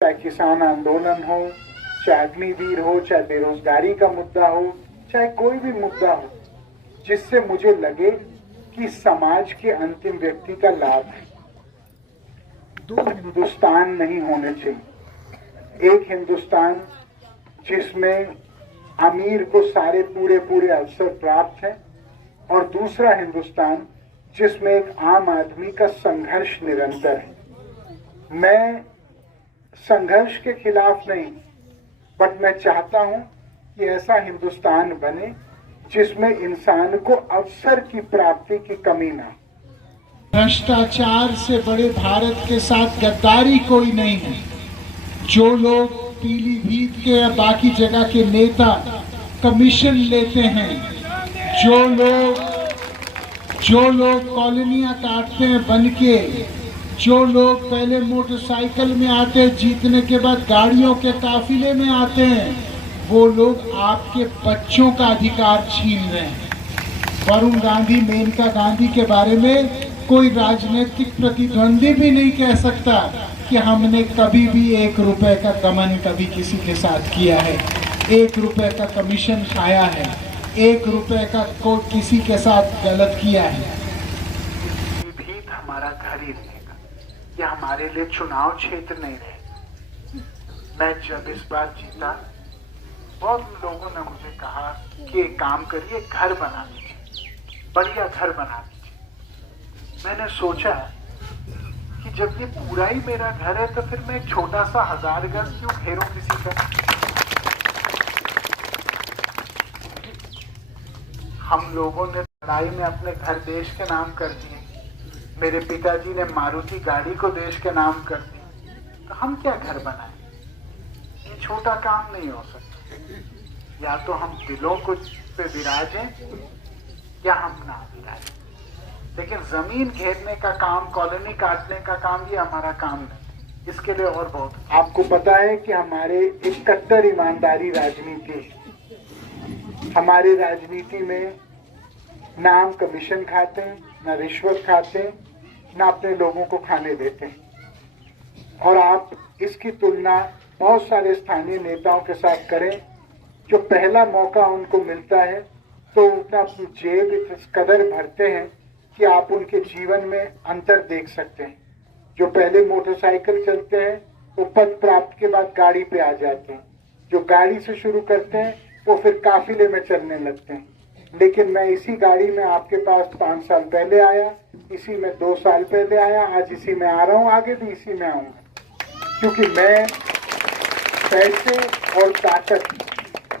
चाहे किसान आंदोलन हो, चाहे अग्निवीर हो, चाहे बेरोजगारी का मुद्दा हो, चाहे कोई भी मुद्दा हो जिससे मुझे लगे कि समाज के अंतिम व्यक्ति का लाभ है। दो हिंदुस्तान नहीं होने चाहिए। एक हिंदुस्तान जिसमें अमीर को सारे पूरे अवसर प्राप्त है और दूसरा हिंदुस्तान जिसमें एक आम आदमी का संघर्ष निरंतर है। मैं संघर्ष के खिलाफ नहीं, बट मैं चाहता हूं कि ऐसा हिंदुस्तान बने जिसमें इंसान को अवसर की प्राप्ति की कमी ना। भ्रष्टाचार से बड़े भारत के साथ गद्दारी कोई नहीं है। जो लोग पीलीभीत के या बाकी जगह के नेता कमीशन लेते हैं, जो लोग कॉलोनियां काटते हैं बन के, जो लोग पहले मोटरसाइकिल में आते हैं, जीतने के बाद गाड़ियों के काफिले में आते हैं, वो लोग आपके बच्चों का अधिकार छीन रहे हैं। वरुण गांधी, मेनका गांधी के बारे में कोई राजनीतिक प्रतिद्वंदी भी नहीं कह सकता कि हमने कभी भी 1 रुपए का गमन कभी किसी के साथ किया है, 1 रुपए का कमीशन खाया है, 1 रुपए का कोई किसी के साथ गलत किया है। पीलीभीत हमारा घर ही रहेगा, यह हमारे लिए चुनाव क्षेत्र नहीं रहे। मैं जब इस बार जीता, बहुत लोगों ने मुझे कहा कि एक काम करिए, घर बना लीजिए, बढ़िया घर बना लीजिए। मैंने सोचा कि जब ये पूरा ही मेरा घर है तो फिर मैं एक छोटा सा 1000 गज क्यों घेरूं किसी का। हम लोगों ने लड़ाई में अपने घर देश के नाम कर दिए। मेरे पिताजी ने मारुति गाड़ी को देश के नाम कर दिया। तो हम क्या घर बनाए? ये छोटा काम नहीं हो सकता। या तो हम दिलों को पे विराजें या हम ना विराजें। लेकिन जमीन घेरने का काम, कॉलोनी काटने का काम, ये हमारा काम नहीं। इसके लिए और बहुत। आपको पता है कि हमारे एक कट्टर ईमानदारी राजनीति है। हमारी राजनीति में ना हम कमीशन खाते हैं, ना रिश्वत खाते हैं, ना अपने लोगों को खाने देते हैं। और आप इसकी तुलना बहुत सारे स्थानीय नेताओं के साथ करें जो पहला मौका उनको मिलता है तो उतना अपनी जेब इस कदर भरते हैं कि आप उनके जीवन में अंतर देख सकते हैं। जो पहले मोटरसाइकिल चलते हैं वो पद प्राप्त के बाद गाड़ी पे आ जाते हैं। जो गाड़ी से शुरू करते हैं वो फिर काफिले में चलने लगते हैं। लेकिन मैं इसी गाड़ी में आपके पास 5 साल पहले आया, इसी में 2 साल पहले आया, आज इसी में आ रहा हूँ, आगे भी इसी में आऊंगा। क्योंकि मैं पैसे और ताकत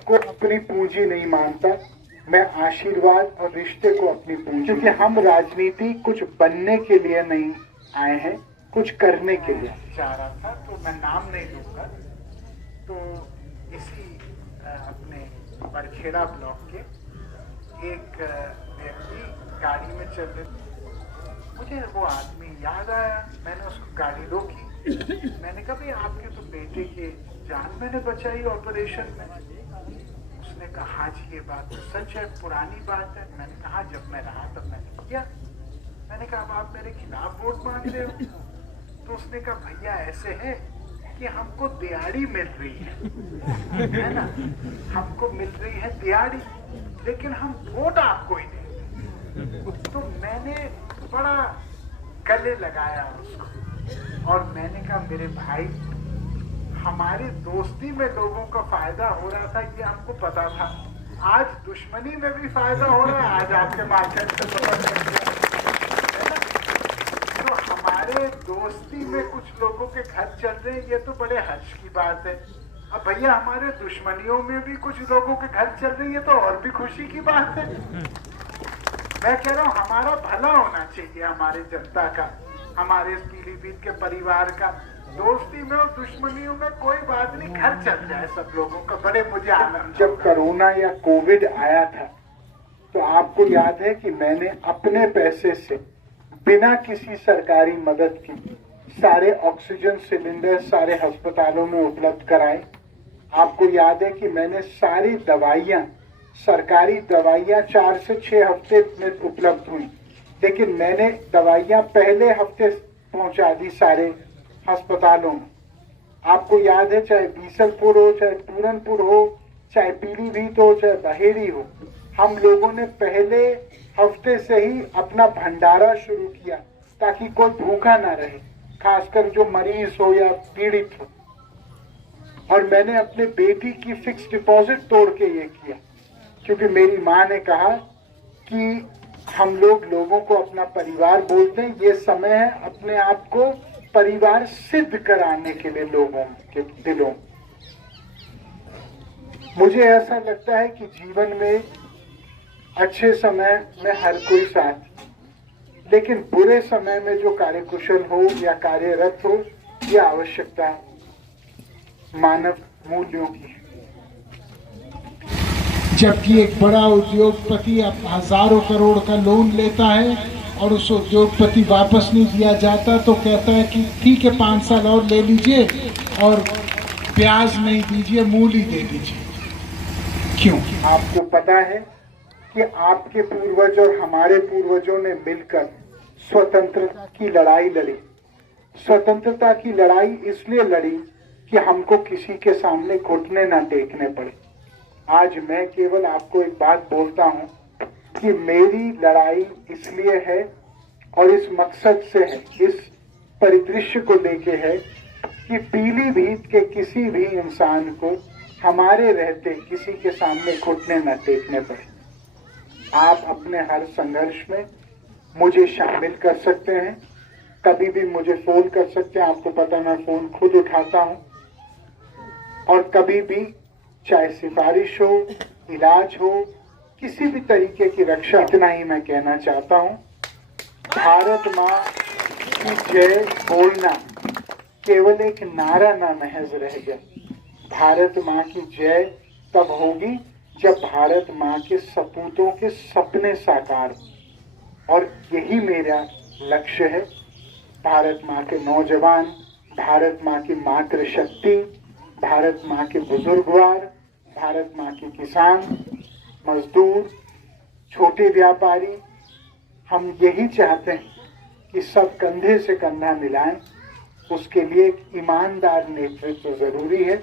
को अपनी पूंजी नहीं मानता, मैं आशीर्वाद और रिश्ते को अपनी पूंजी। क्योंकि हम राजनीति कुछ बनने के लिए नहीं आए हैं, कुछ करने के लिए चाह रहा था। तो मैं नाम नहीं दूंगा। तो इसी अपने बड़खेड़ा ब्लॉक के एक व्यक्ति गाड़ी में चल रहे, मुझे वो आदमी याद आया। मैंने उसको गाड़ी रोकी। मैंने कहा भाई आपके तो बेटे की जान मैंने बचाई ऑपरेशन में। उसने कहा हाँ जी ये बात तो सच है, पुरानी बात है। मैंने कहा जब मैं रहा तब मैंने किया। मैंने कहा अब आप मेरे खिलाफ वोट मांग रहे हो? तो उसने कहा भैया ऐसे है कि हमको दिहाड़ी मिल रही है ना, हमको मिल रही है दिहाड़ी, लेकिन हम वोट आपको ही देंगे। तो मैंने बड़ा गले लगाया उसको और मैंने कहा मेरे भाई, हमारी दोस्ती में लोगों का फायदा हो रहा था ये हमको पता था, आज दुश्मनी में भी फायदा हो रहा है। आज आपके माध्यम से पता चल गया है ना। तो हमारे दोस्ती में कुछ लोगों के घर चल रहे हैं, ये तो बड़े हर्ष की बात है। अब भैया हमारे दुश्मनियों में भी कुछ लोगों के घर चल रही है तो और भी खुशी की बात है। मैं कह रहा हूँ हमारा भला होना चाहिए, हमारे जनता का, हमारे इस पीलीभीत के परिवार का। दोस्ती में और दुश्मनियों में कोई बात नहीं, घर चल जाए सब लोगों का, बड़े मुझे आनंद। जब कोरोना या कोविड आया था तो आपको याद है कि मैंने अपने पैसे से बिना किसी सरकारी मदद के सारे ऑक्सीजन सिलेंडर सारे अस्पतालों में उपलब्ध कराए। आपको याद है कि मैंने सारी दवाइयाँ, सरकारी दवाइयाँ 4 से 6 हफ्ते में उपलब्ध हुई, लेकिन मैंने दवाइयाँ पहले हफ्ते पहुँचा दी सारे अस्पतालों में। आपको याद है, चाहे बीसलपुर हो, चाहे पूरनपुर हो, चाहे पीलीभीत हो, चाहे बहेड़ी हो, हम लोगों ने पहले हफ्ते से ही अपना भंडारा शुरू किया ताकि कोई भूखा ना रहे, खासकर जो मरीज हो या पीड़ित हो। और मैंने अपने बेटी की फिक्स डिपॉजिट तोड़ के ये किया, क्योंकि मेरी माँ ने कहा कि हम लोगों को अपना परिवार बोलते हैं, ये समय है अपने आप को परिवार सिद्ध कराने के लिए लोगों के दिलों। मुझे ऐसा लगता है कि जीवन में अच्छे समय में हर कोई साथ, लेकिन बुरे समय में जो कार्यकुशल हो या कार्यरत हो, यह आवश्यकता मानव मूल्यों की है। जबकि एक बड़ा उद्योगपति अब हजारों करोड़ का लोन लेता है और उस उद्योगपति वापस नहीं दिया जाता तो कहता है कि ठीक है 5 साल और ले लीजिए और ब्याज नहीं दीजिए, मूल ही दे दीजिए। क्यों? आपको पता है कि आपके पूर्वज और हमारे पूर्वजों ने मिलकर स्वतंत्रता की लड़ाई लड़ी। स्वतंत्रता की लड़ाई इसलिए लड़ी कि हमको किसी के सामने घुटने ना टेकने पड़े। आज मैं केवल आपको एक बात बोलता हूं कि मेरी लड़ाई इसलिए है और इस मकसद से है, इस परिदृश्य को लेके है कि पीलीभीत के किसी भी इंसान को हमारे रहते किसी के सामने घुटने न टेकने पड़े। आप अपने हर संघर्ष में मुझे शामिल कर सकते हैं, कभी भी मुझे फोन कर सकते हैं। आपको पता, मैं फोन खुद उठाता हूं और कभी भी, चाहे सिफारिश हो, इलाज हो, किसी भी तरीके की रक्षा। इतना ही मैं कहना चाहता हूं, भारत माँ की जय बोलना केवल एक नारा ना महज रह गया। भारत माँ की जय तब होगी जब भारत माँ के सपूतों के सपने साकार, और यही मेरा लक्ष्य है। भारत माँ के नौजवान, भारत माँ की मातृशक्ति, भारत माँ के बुजुर्गवार, भारत माँ के किसान, मजदूर, छोटे व्यापारी, हम यही चाहते हैं कि सब कंधे से कंधा मिलाएं। उसके लिए एक ईमानदार नेतृत्व जरूरी है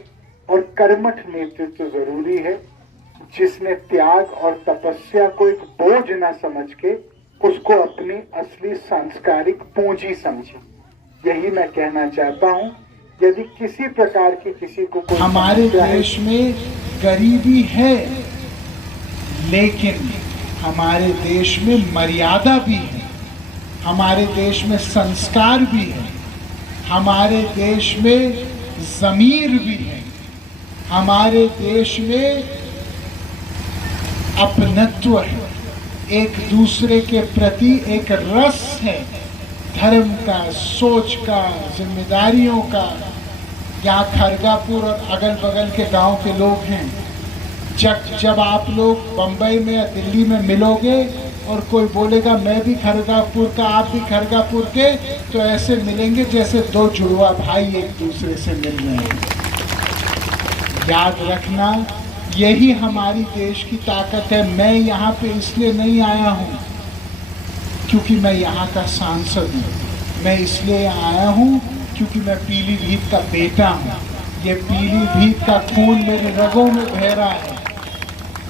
और कर्मठ नेतृत्व जरूरी है, जिसने त्याग और तपस्या को एक बोझ न समझ के उसको अपनी असली सांस्कारिक पूंजी समझे। यही मैं कहना चाहता हूं। यदि किसी प्रकार की किसी को कोई हमारे देश में गरीबी है, लेकिन हमारे देश में मर्यादा भी है, हमारे देश में संस्कार भी है, हमारे देश में ज़मीर भी है, हमारे देश में अपनत्व है, एक दूसरे के प्रति एक रस है, धर्म का, सोच का, जिम्मेदारियों का। यहाँ खरगापुर और अगल बगल के गांव के लोग हैं। जब आप लोग बम्बई में या दिल्ली में मिलोगे और कोई बोलेगा मैं भी खरगापुर का, आप भी खरगापुर के, तो ऐसे मिलेंगे जैसे दो जुड़वा भाई एक दूसरे से मिल रहे हैं। याद रखना, यही हमारी देश की ताकत है। मैं यहाँ पे इसलिए नहीं आया हूँ क्योंकि मैं यहाँ का सांसद हूँ, मैं इसलिए आया हूँ क्योंकि मैं पीलीभीत का बेटा हूँ। ये पीलीभीत का खून मेरे रगों में बह रहा है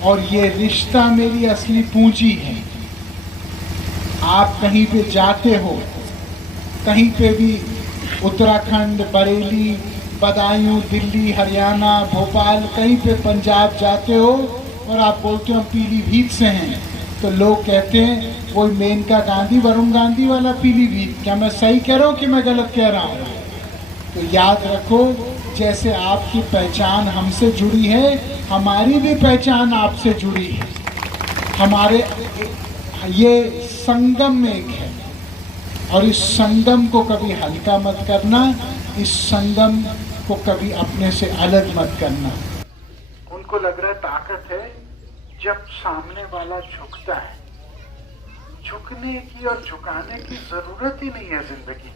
और ये रिश्ता मेरी असली पूंजी है। आप कहीं पे जाते हो, कहीं पे भी उत्तराखंड, बरेली, बदायूं, दिल्ली, हरियाणा, भोपाल, कहीं पे पंजाब जाते हो और आप बोलते हो पीलीभीत से हैं, तो लोग कहते हैं वो मेनका गांधी, वरुण गांधी वाला पीलीभीत। क्या मैं सही कह रहा हूँ कि मैं गलत कह रहा हूँ? तो याद रखो, जैसे आपकी पहचान हमसे जुड़ी है, हमारी भी पहचान आपसे जुड़ी है। हमारे ये संगम में एक है और इस संगम को कभी हल्का मत करना, इस संगम को कभी अपने से अलग मत करना। उनको लग रहा है ताकत है जब सामने वाला झुकता है। झुकने की और झुकाने की जरूरत ही नहीं है जिंदगी,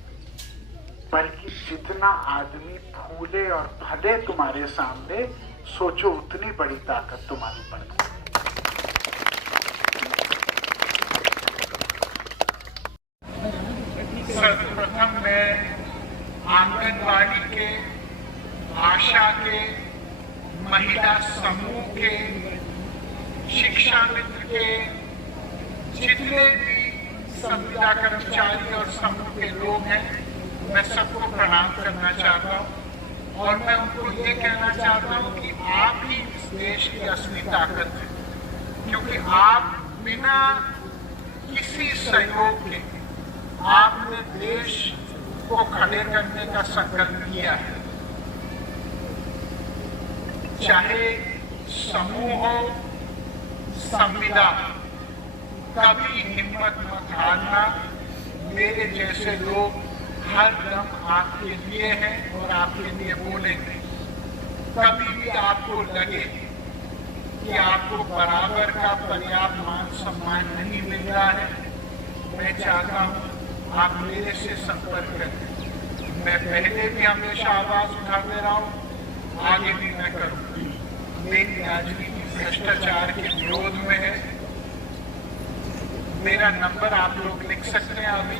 बल्कि जितना आदमी फूले और फले तुम्हारे सामने, सोचो उतनी बड़ी ताकत तुम्हारी पड़ती है। सर्वप्रथम मैं आंगनबाड़ी के आशा के, महिला समूह के, शिक्षा मित्र के, जितने भी संविदा कर्मचारी और समूह के लोग हैं, मैं सबको प्रणाम करना चाहता हूँ और मैं उनको ये कहना चाहता हूँ कि आप ही इस देश की असली ताकत है, क्योंकि आप बिना किसी सहयोग के आपने देश को खड़े करने का संकल्प किया है। चाहे समूह हो, संविदा, कभी हिम्मत मत हारना। मेरे जैसे लोग हर दम आपके लिए हैं और आपके लिए बोलेंगे। कभी भी आपको लगे कि आपको बराबर का पर्याप्त मान सम्मान नहीं मिल रहा है, मैं चाहता हूं आप मेरे से संपर्क करें। मैं पहले भी हमेशा आवाज उठाते रहा हूं, आगे भी मैं करूं। मेरी राजनीति भ्रष्टाचार के विरोध में है। मेरा नंबर आप लोग लिख सकते हैं अभी।